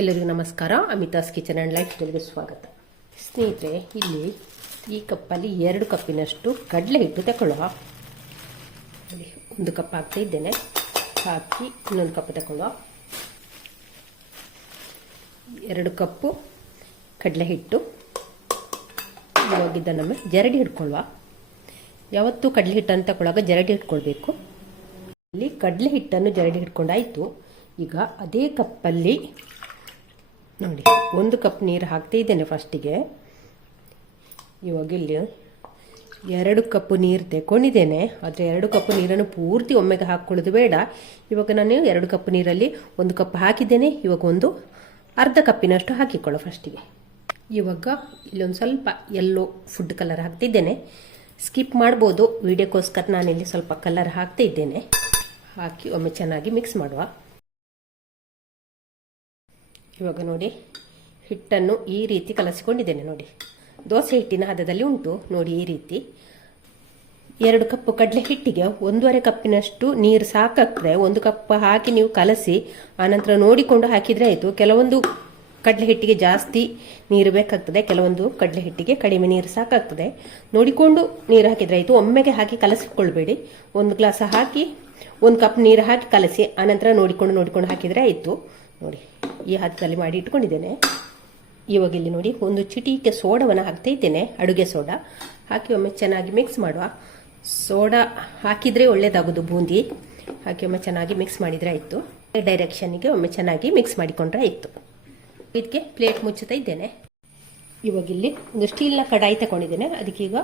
ಎಲ್ಲರಿಗೂ ನಮಸ್ಕಾರ. Amitha's kitchen and life ಸ್ಟೈಲ್ಗೆ ಸ್ವಾಗತ. ಸ್ನೇಹಿತರೆ, ಇಲ್ಲಿ ಈ ಕಪ್ಪಲ್ಲಿ 2 ಕಪ್ಪಿನಷ್ಟು ಕಡಲೆ ಹಿಟ್ಟು ತಗೊಳ್ಳುವ. ಒಂದು ಕಪ್ ಹಾಕ್ತಾ ಇದ್ದೇನೆ. ಹಾಕಿ ಇನ್ನೊಂದು ಕಪ್ ತಗೊಳ್ಳುವ. 2 ಕಪ್ಪು ಕಡಲೆ ಹಿಟ್ಟು. ಇವಾಗಿದ್ದನ್ನು ಜರಡಿ ಹಿಡ್ಕೊಳ್ಳುವ. ಯಾವತ್ತೂ ಕಡಲೆ ಹಿಟ್ಟನ್ನು ತಗೊಳ್ಳುವಾಗ ಜರಡಿ ಹಿಡ್ಕೊಳ್ಬೇಕು. ಇಲ್ಲಿ ಕಡಲೆ ಹಿಟ್ಟನ್ನು ಜರಡಿ ಹಿಡ್ಕೊಂಡಾಯಿತು. ಈಗ ಅದೇ ಕಪ್ಪಲ್ಲಿ ನೋಡಿ 1 ಕಪ್ ನೀರು ಹಾಕ್ತಾ ಇದ್ದೇನೆ ಫಸ್ಟಿಗೆ. ಇವಾಗ ಇಲ್ಲಿ 2 ಕಪ್ ನೀರು ತಗೊಂಡಿದ್ದೇನೆ. ಆದರೆ 2 ಕಪ್ ನೀರನ್ನು ಪೂರ್ತಿ ಒಮ್ಮೆಗೆ ಹಾಕ್ಕೊಳ್ಳೋದು ಬೇಡ. ಇವಾಗ ನಾನು 2 ಕಪ್ ನೀರಲ್ಲಿ 1 ಕಪ್ ಹಾಕಿದ್ದೇನೆ. ಇವಾಗ ಒಂದು ಅರ್ಧ ಕಪ್ಪಿನಷ್ಟು ಹಾಕಿಕೊಳ್ಳೋ ಫಸ್ಟಿಗೆ. ಇವಾಗ ಇಲ್ಲೊಂದು ಸ್ವಲ್ಪ ಯೆಲ್ಲೋ ಫುಡ್ ಕಲರ್ ಹಾಕ್ತಿದ್ದೇನೆ. ಸ್ಕಿಪ್ ಮಾಡ್ಬೋದು, ವಿಡಿಯೋಕ್ಕೋಸ್ಕರ ನಾನಿಲ್ಲಿ ಸ್ವಲ್ಪ ಕಲರ್ ಹಾಕ್ತಾ ಇದ್ದೇನೆ. ಹಾಕಿ ಒಮ್ಮೆ ಚೆನ್ನಾಗಿ ಮಿಕ್ಸ್ ಮಾಡುವ. ಇವಾಗ ನೋಡಿ, ಹಿಟ್ಟನ್ನು ಈ ರೀತಿ ಕಲಸಿಕೊಂಡಿದ್ದೇನೆ. ನೋಡಿ, ದೋಸೆ ಹಿಟ್ಟಿನ ಹದದಲ್ಲಿ ಉಂಟು ನೋಡಿ. ಈ ರೀತಿ 2 ಕಪ್ ಕಡಲೆ ಹಿಟ್ಟಿಗೆ 1.5 ಕಪ್ಪಿನಷ್ಟು ನೀರು ಸಾಕಾಗ್ತದೆ. 1 ಕಪ್ ಹಾಕಿ ನೀವು ಕಲಸಿ ಆನಂತರ ನೋಡಿಕೊಂಡು ಹಾಕಿದರೆ ಆಯಿತು. ಕೆಲವೊಂದು ಕಡಲೆ ಹಿಟ್ಟಿಗೆ ಜಾಸ್ತಿ ನೀರು ಬೇಕಾಗ್ತದೆ, ಕೆಲವೊಂದು ಕಡಲೆ ಹಿಟ್ಟಿಗೆ ಕಡಿಮೆ ನೀರು ಸಾಕಾಗ್ತದೆ. ನೋಡಿಕೊಂಡು ನೀರು ಹಾಕಿದರೆ ಆಯಿತು. ಒಮ್ಮೆಗೆ ಹಾಕಿ ಕಲಸಿಕೊಳ್ಬೇಡಿ. 1 ಗ್ಲಾಸ್ ಹಾಕಿ 1 ಕಪ್ ನೀರು ಹಾಕಿ ಕಲಸಿ ಆನಂತರ ನೋಡಿಕೊಂಡು ಹಾಕಿದರೆ ಆಯಿತು. ನೋಡಿ, ಈ ಹದದಲ್ಲಿ ಮಾಡಿ ಇಟ್ಕೊಂಡಿದ್ದೇನೆ. ಇವಾಗ ಇಲ್ಲಿ ನೋಡಿ, 1 ಚಿಟಿಕೆ ಸೋಡವನ್ನು ಹಾಕ್ತಾ ಇದ್ದೇನೆ, ಅಡುಗೆ ಸೋಡಾ. ಹಾಕಿ ಒಮ್ಮೆ ಚೆನ್ನಾಗಿ ಮಿಕ್ಸ್ ಮಾಡುವ. ಸೋಡಾ ಹಾಕಿದರೆ ಒಳ್ಳೆಯದಾಗೋದು ಬೂಂದಿ. ಹಾಕಿ ಒಮ್ಮೆ ಚೆನ್ನಾಗಿ ಮಿಕ್ಸ್ ಮಾಡಿದರೆ ಆಯಿತು. ಡೈರೆಕ್ಷನ್ಗೆ ಒಮ್ಮೆ ಚೆನ್ನಾಗಿ ಮಿಕ್ಸ್ ಮಾಡಿಕೊಂಡ್ರೆ ಆಯಿತು. ಇದಕ್ಕೆ ಪ್ಲೇಟ್ ಮುಚ್ಚುತ್ತಾ ಇದ್ದೇನೆ. ಇವಾಗ ಇಲ್ಲಿ ಒಂದು ಸ್ಟೀಲ್ನ ಕಡಾಯಿ ತಗೊಂಡಿದ್ದೇನೆ. ಅದಕ್ಕೆ ಈಗ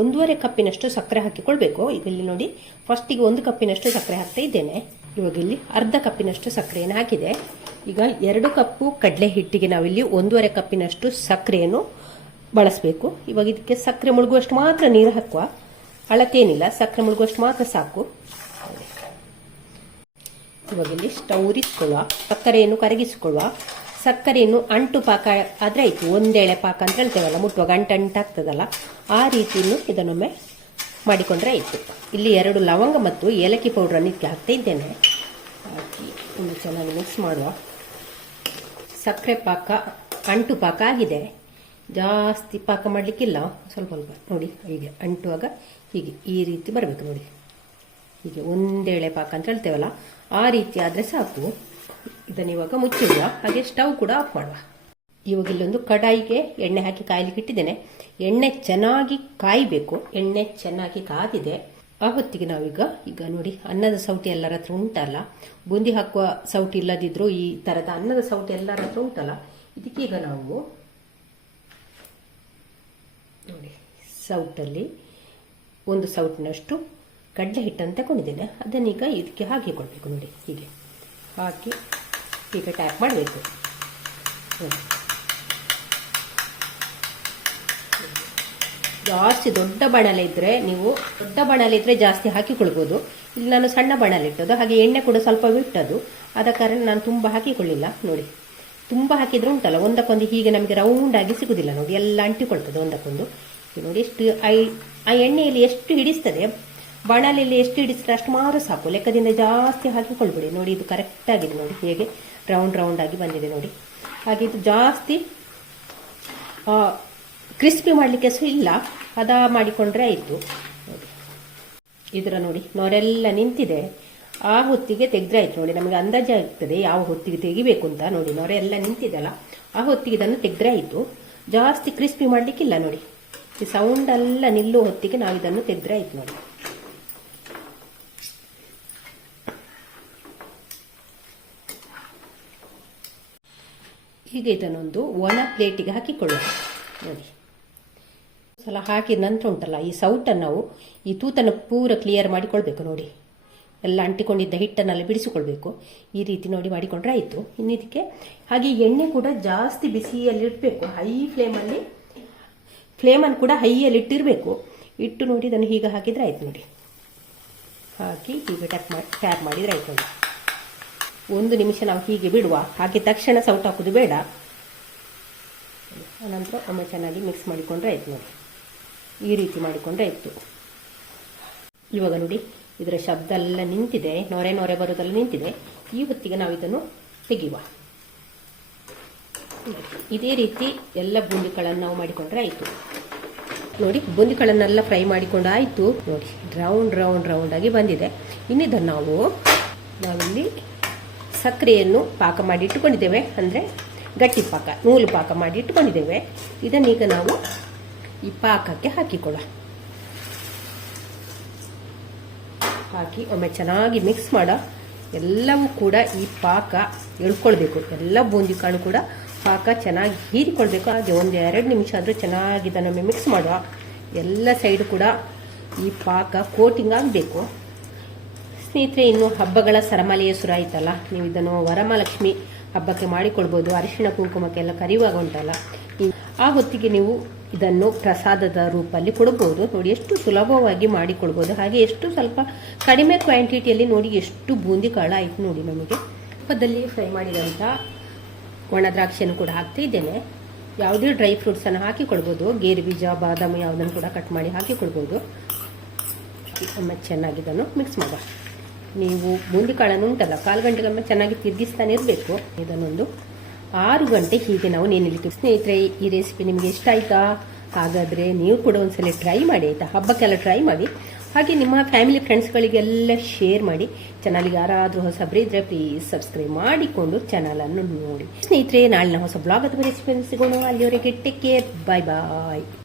1.5 ಕಪ್ಪಿನಷ್ಟು ಸಕ್ಕರೆ ಹಾಕಿಕೊಳ್ಬೇಕು. ಈಗ ಇಲ್ಲಿ ನೋಡಿ, ಫಸ್ಟಿಗೆ 1 ಕಪ್ಪಿನಷ್ಟು ಸಕ್ಕರೆ ಹಾಕ್ತಾ ಇದ್ದೇನೆ. ಇವಾಗ ಇಲ್ಲಿ ಅರ್ಧ ಕಪ್ಪಿನಷ್ಟು ಸಕ್ಕರೆಯನ್ನು ಹಾಕಿದೆ. ಈಗ 2 ಕಪ್ಪು ಕಡಲೆ ಹಿಟ್ಟಿಗೆ ನಾವಿಲ್ಲಿ 1.5 ಕಪ್ಪಿನಷ್ಟು ಸಕ್ಕರೆಯನ್ನು ಬಳಸಬೇಕು. ಇವಾಗ ಇದಕ್ಕೆ ಸಕ್ಕರೆ ಮುಳುಗುವಷ್ಟು ಮಾತ್ರ ನೀರು ಹಾಕುವ. ಅಳತೇನಿಲ್ಲ, ಸಕ್ಕರೆ ಮುಳುಗುವಷ್ಟು ಮಾತ್ರ ಸಾಕು. ಇವಾಗ ಇಲ್ಲಿ ಸ್ಟವ್ ಉರಿಸಿಕೊಳ್ಳುವ. ಸಕ್ಕರೆಯನ್ನು ಕರಗಿಸಿಕೊಳ್ಳುವ. ಸಕ್ಕರೆಯನ್ನು ಅಂಟು ಪಾಕ ಆದರೆ ಆಯಿತು. ಒಂದೇಳೆ ಪಾಕ ಅಂತ ಹೇಳ್ತೇವಲ್ಲ, ಮುಟ್ಟುವಾಗ ಅಂಟಾಗ್ತದಲ್ಲ, ಆ ರೀತಿಯನ್ನು ಇದನ್ನೊಮ್ಮೆ ಮಾಡಿಕೊಂಡ್ರೆ ಆಯಿತು. ಇಲ್ಲಿ 2 ಲವಂಗ ಮತ್ತು ಏಲಕ್ಕಿ ಪೌಡ್ರನ್ನು ಇದಕ್ಕೆ ಹಾಕ್ತಾ ಇದ್ದೇನೆ. ಹಾಕಿ ಒಂದು ಚೆನ್ನಾಗಿ ಮಿಕ್ಸ್ ಮಾಡುವ. ಸಕ್ಕರೆ ಪಾಕ ಅಂಟು ಪಾಕ ಆಗಿದೆ. ಜಾಸ್ತಿ ಪಾಕ ಮಾಡಲಿಕ್ಕಿಲ್ಲ, ಸ್ವಲ್ಪ ನೋಡಿ. ಹೀಗೆ ಅಂಟುವಾಗ ಹೀಗೆ ಈ ರೀತಿ ಬರಬೇಕು ನೋಡಿ. ಹೀಗೆ ಒಂದೇಳೆ ಪಾಕ ಅಂತ ಹೇಳ್ತೇವಲ್ಲ, ಆ ರೀತಿ ಆದರೆ ಸಾಕು. ಇದನ್ನು ಇವಾಗ ಮುಚ್ಚಿಡುವ. ಹಾಗೆ ಸ್ಟವ್ ಕೂಡ ಆಫ್ ಮಾಡುವ. ಇವಾಗ ಇಲ್ಲೊಂದು ಕಡಾಯಿಗೆ ಎಣ್ಣೆ ಹಾಕಿ ಕಾಯಲಿಕ್ಕೆ ಇಟ್ಟಿದ್ದೇನೆ. ಎಣ್ಣೆ ಚೆನ್ನಾಗಿ ಕಾಯಬೇಕು. ಎಣ್ಣೆ ಚೆನ್ನಾಗಿ ಕಾದಿದೆ. ಆ ಹೊತ್ತಿಗೆ ನಾವೀಗ ನೋಡಿ, ಅನ್ನದ ಸೌಟಿ ಎಲ್ಲರ ಹತ್ರ ಉಂಟಲ್ಲ, ಬೂಂದಿ ಹಾಕುವ ಸೌಟಿ ಇಲ್ಲದಿದ್ರು ಈ ಥರದ ಅನ್ನದ ಸೌಟಿ ಎಲ್ಲರ ಹತ್ರ ಉಂಟಲ್ಲ, ಇದಕ್ಕೀಗ ನಾವು ನೋಡಿ ಸೌಟಲ್ಲಿ 1 ಸೌಟಿನಷ್ಟು ಕಡಲೆ ಹಿಟ್ಟನ್ನು ತಗೊಂಡಿದ್ದೇನೆ. ಅದನ್ನೀಗ ಇದಕ್ಕೆ ಹಾಕಿಕೊಳ್ಬೇಕು. ನೋಡಿ, ಹೀಗೆ ಹಾಕಿ ಹೀಗೆ ಟ್ಯಾಪ್ ಮಾಡಬೇಕು. ಜಾಸ್ತಿ ದೊಡ್ಡ ಬಾಣಲೆ ಇದ್ದರೆ ನೀವು ಜಾಸ್ತಿ ಹಾಕಿಕೊಳ್ಬೋದು. ಇಲ್ಲಿ ನಾನು ಸಣ್ಣ ಬಾಣಲೆ ಇಟ್ಟದ್ದು, ಹಾಗೆ ಎಣ್ಣೆ ಕೂಡ ಸ್ವಲ್ಪ ಬಿಟ್ಟದ್ದು. ಆದ ಕಾರಣ ನಾನು ತುಂಬ ಹಾಕಿಕೊಳ್ಳಿಲ್ಲ. ನೋಡಿ, ತುಂಬ ಹಾಕಿದ್ರೆ ಉಂಟಲ್ಲ, ಒಂದಕ್ಕೊಂದು ಹೀಗೆ ನಮಗೆ ರೌಂಡ್ ಆಗಿ ಸಿಗುದಿಲ್ಲ. ನೋಡಿ, ಎಲ್ಲ ಅಂಟಿಕೊಳ್ತದೆ ಒಂದಕ್ಕೊಂದು. ನೋಡಿ, ಎಷ್ಟು ಆ ಎಣ್ಣೆಯಲ್ಲಿ ಎಷ್ಟು ಹಿಡಿಸ್ತದೆ, ಬಾಣಲೆಯಲ್ಲಿ ಎಷ್ಟು ಹಿಡಿಸ್ತದೆ ಅಷ್ಟು ಮಾರು ಸಾಕು. ಲೆಕ್ಕದಿಂದ ಜಾಸ್ತಿ ಹಾಕಿಕೊಳ್ಬೇಡಿ. ನೋಡಿ, ಇದು ಕರೆಕ್ಟ್ ಆಗಿದೆ. ನೋಡಿ, ಹೇಗೆ ರೌಂಡ್ ಆಗಿ ಬಂದಿದೆ ನೋಡಿ. ಹಾಗೆ ಇದು ಜಾಸ್ತಿ ಕ್ರಿಸ್ಪಿ ಮಾಡಲಿಕ್ಕೆ ಸಹ ಇಲ್ಲ, ಹದ ಮಾಡಿಕೊಂಡ್ರೆ ಆಯಿತು. ನೋಡಿ, ಇದರ ನೋಡಿ ನೊರೆಲ್ಲ ನಿಂತಿದೆ. ಆ ಹೊತ್ತಿಗೆ ತೆಗೆದ್ರೆ ಆಯ್ತು. ನೋಡಿ, ನಮಗೆ ಅಂದಾಜು ಆಗ್ತದೆ ಯಾವ ಹೊತ್ತಿಗೆ ತೆಗಿಬೇಕು ಅಂತ. ನೋಡಿ, ನೊರೆ ಎಲ್ಲ ನಿಂತಿದೆಲ್ಲ, ಆ ಹೊತ್ತಿಗೆ ಇದನ್ನು ತೆಗೆದ್ರೆ ಆಯಿತು. ಜಾಸ್ತಿ ಕ್ರಿಸ್ಪಿ ಮಾಡಲಿಕ್ಕಿಲ್ಲ. ನೋಡಿ, ಈ ಸೌಂಡ್ ಎಲ್ಲ ನಿಲ್ಲುವ ಹೊತ್ತಿಗೆ ನಾವು ಇದನ್ನು ತೆಗೆದ್ರೆ ಆಯ್ತು. ನೋಡಿ, ಹೀಗೆ ಇದನ್ನೊಂದು ಒಣ ಪ್ಲೇಟಿಗೆ ಹಾಕಿಕೊಳ್ಳುವ. ನೋಡಿ, ಸಲ ಹಾಕಿದ ನಂತರ ಉಂಟಲ್ಲ, ಈ ಸೌಟನ್ನು ನಾವು ಈ ತೂತನ್ನು ಪೂರ ಕ್ಲಿಯರ್ ಮಾಡಿಕೊಳ್ಬೇಕು. ನೋಡಿ, ಎಲ್ಲ ಅಂಟಿಕೊಂಡಿದ್ದ ಹಿಟ್ಟನ್ನೆಲ್ಲ ಬಿಡಿಸಿಕೊಳ್ಬೇಕು. ಈ ರೀತಿ ನೋಡಿ ಮಾಡಿಕೊಂಡ್ರೆ ಆಯಿತು. ಇನ್ನು ಇದಕ್ಕೆ ಹಾಗೆ ಎಣ್ಣೆ ಕೂಡ ಜಾಸ್ತಿ ಬಿಸಿಯಲ್ಲಿ ಇಡಬೇಕು. ಹೈ ಫ್ಲೇಮನ್ನು ಕೂಡ ಹೈಯಲ್ಲಿ ಇಟ್ಟಿರಬೇಕು. ಇಟ್ಟು ನೋಡಿ, ಇದನ್ನು ಹೀಗೆ ಹಾಕಿದರೆ ಆಯಿತು. ನೋಡಿ, ಹಾಕಿ ಹೀಗೆ ಟ್ಯಾಪ್ ಮಾಡಿದರೆ ಆಯಿತು. ನೋಡಿ, 1 ನಿಮಿಷ ನಾವು ಹೀಗೆ ಬಿಡುವ. ಹಾಗೆ ತಕ್ಷಣ ಸೌಟ್ ಹಾಕೋದು ಬೇಡ. ಅನಂತರ ಒಮ್ಮೆ ಚೆನ್ನಾಗಿ ಮಿಕ್ಸ್ ಮಾಡಿಕೊಂಡ್ರೆ ಆಯಿತು. ನೋಡಿ, ಈ ರೀತಿ ಮಾಡಿಕೊಂಡ್ರೆ ಆಯಿತು. ಇವಾಗ ನೋಡಿ, ಇದರ ಶಬ್ದ ಎಲ್ಲ ನಿಂತಿದೆ, ನೊರೆ ಬರೋದೆಲ್ಲ ನಿಂತಿದೆ. ಈ ಹೊತ್ತಿಗೆ ನಾವು ಇದನ್ನು ತೆಗೆಯುವ. ಇದೇ ರೀತಿ ಎಲ್ಲ ಬೂಂದಿಗಳನ್ನು ನಾವು ಮಾಡಿಕೊಂಡ್ರೆ ಆಯಿತು. ನೋಡಿ ಬೂಂದಿಗಳನ್ನೆಲ್ಲ ಫ್ರೈ ಮಾಡಿಕೊಂಡು ಆಯಿತು. ನೋಡಿ ರೌಂಡ್ ರೌಂಡ್ ರೌಂಡ್ ಆಗಿ ಬಂದಿದೆ. ಇನ್ನಿದನ್ನು ನಾವಿಲ್ಲಿ ಸಕ್ಕರೆಯನ್ನು ಪಾಕ ಮಾಡಿ ಇಟ್ಟುಕೊಂಡಿದ್ದೇವೆ, ಅಂದರೆ ಗಟ್ಟಿ ಪಾಕ, ನೂಲು ಪಾಕ ಮಾಡಿ ಇಟ್ಟುಕೊಂಡಿದ್ದೇವೆ. ಇದನ್ನೀಗ ನಾವು ಈ ಪಾಕಕ್ಕೆ ಹಾಕಿಕೊಳ್ಳ. ಹಾಕಿ ಒಮ್ಮೆ ಚೆನ್ನಾಗಿ ಮಿಕ್ಸ್ ಮಾಡ. ಎಲ್ಲವೂ ಕೂಡ ಈ ಪಾಕ ಎಳ್ಕೊಳ್ಬೇಕು. ಎಲ್ಲ ಬೂಂದಿ ಕಾಳು ಕೂಡ ಪಾಕ ಚೆನ್ನಾಗಿ ಹೀರಿಕೊಳ್ಬೇಕು. ಹಾಗೆ ಒಂದು 2 ನಿಮಿಷ ಆದರೂ ಚೆನ್ನಾಗಿ ಇದನ್ನೊಮ್ಮೆ ಮಿಕ್ಸ್ ಮಾಡುವ. ಎಲ್ಲ ಸೈಡ್ ಕೂಡ ಈ ಪಾಕ ಕೋಟಿಂಗ್ ಆಗಬೇಕು. ಸ್ನೇಹಿತರೆ, ಇನ್ನು ಹಬ್ಬಗಳ ಸರಮಾಲೆಯ ಶುರುವಾಯಿತಲ್ಲ, ನೀವು ಇದನ್ನು ವರಮಹಾಲಕ್ಷ್ಮಿ ಹಬ್ಬಕ್ಕೆ ಮಾಡಿಕೊಳ್ಬೋದು. ಅರಿಶಿಣ ಕುಂಕುಮಕ್ಕೆಲ್ಲ ಕರೆಯುವಾಗ ಉಂಟಲ್ಲ, ಆ ಹೊತ್ತಿಗೆ ನೀವು ಇದನ್ನು ಪ್ರಸಾದದ ರೂಪದಲ್ಲಿ ಕೊಡಬಹುದು. ನೋಡಿ ಎಷ್ಟು ಸುಲಭವಾಗಿ ಮಾಡಿಕೊಳ್ಬೋದು. ಹಾಗೆ ಎಷ್ಟು ಸ್ವಲ್ಪ ಕಡಿಮೆ ಕ್ವಾಂಟಿಟಿಯಲ್ಲಿ ನೋಡಿ ಎಷ್ಟು ಬೂಂದಿ ಕಾಳು ಆಯಿತು ನೋಡಿ. ನಮಗೆ ಹಬ್ಬದಲ್ಲಿ ಫ್ರೈ ಮಾಡಿದಂಥ ಒಣ ದ್ರಾಕ್ಷಿಯನ್ನು ಕೂಡ ಹಾಕ್ತಾ ಇದ್ದೇನೆ. ಯಾವುದೇ ಡ್ರೈ ಫ್ರೂಟ್ಸನ್ನು ಹಾಕಿಕೊಳ್ಬೋದು. ಗೇರು ಬೀಜ, ಬಾದಾಮಿ ಯಾವುದನ್ನು ಕೂಡ ಕಟ್ ಮಾಡಿ ಹಾಕಿಕೊಳ್ಬೋದು. ಒಮ್ಮೆ ಚೆನ್ನಾಗಿ ಇದನ್ನು ಮಿಕ್ಸ್ ಮಾಡುವ. ನೀವು ಬೂಂದಿ ಕಾಳನ್ನು ಉಂಟಲ್ಲ 1/4 ಗಂಟೆಗೊಮ್ಮೆ ಚೆನ್ನಾಗಿ ತಿರುಗಿಸ್ತಾನೆ ಇರಬೇಕು. ಇದನ್ನೊಂದು 6 ಗಂಟೆ ಹೀಗೆ ನಾವು ನೆನೆಲಿಕ್ಕೆ. ಸ್ನೇಹಿತರೆ, ಈ ರೆಸಿಪಿ ನಿಮಗೆ ಇಷ್ಟ ಆಯ್ತಾ? ಹಾಗಾದರೆ ನೀವು ಕೂಡ ಒಂದ್ಸಲ ಟ್ರೈ ಮಾಡಿ ಆಯಿತಾ? ಹಬ್ಬಕ್ಕೆಲ್ಲ ಟ್ರೈ ಮಾಡಿ. ಹಾಗೆ ನಿಮ್ಮ ಫ್ಯಾಮಿಲಿ ಫ್ರೆಂಡ್ಸ್ಗಳಿಗೆಲ್ಲ ಶೇರ್ ಮಾಡಿ. ಚಾನಲ್ಗೆ ಯಾರಾದರೂ ಹೊಸಬ್ರು ಇದ್ದರೆ ಪ್ಲೀಸ್ ಸಬ್ಸ್ಕ್ರೈಬ್ ಮಾಡಿಕೊಂಡು ಚಾನಲನ್ನು ನೋಡಿ. ಸ್ನೇಹಿತರೆ, ನಾಳಿನ ಹೊಸ ಬ್ಲಾಗ್ ಅಥವಾ ರೆಸಿಪಿ ಸಿಗೋಣ. ಅಲ್ಲಿವರೆಗೆ ಟೇಕ್ ಕೇರ್. ಬಾಯ್ ಬಾಯ್.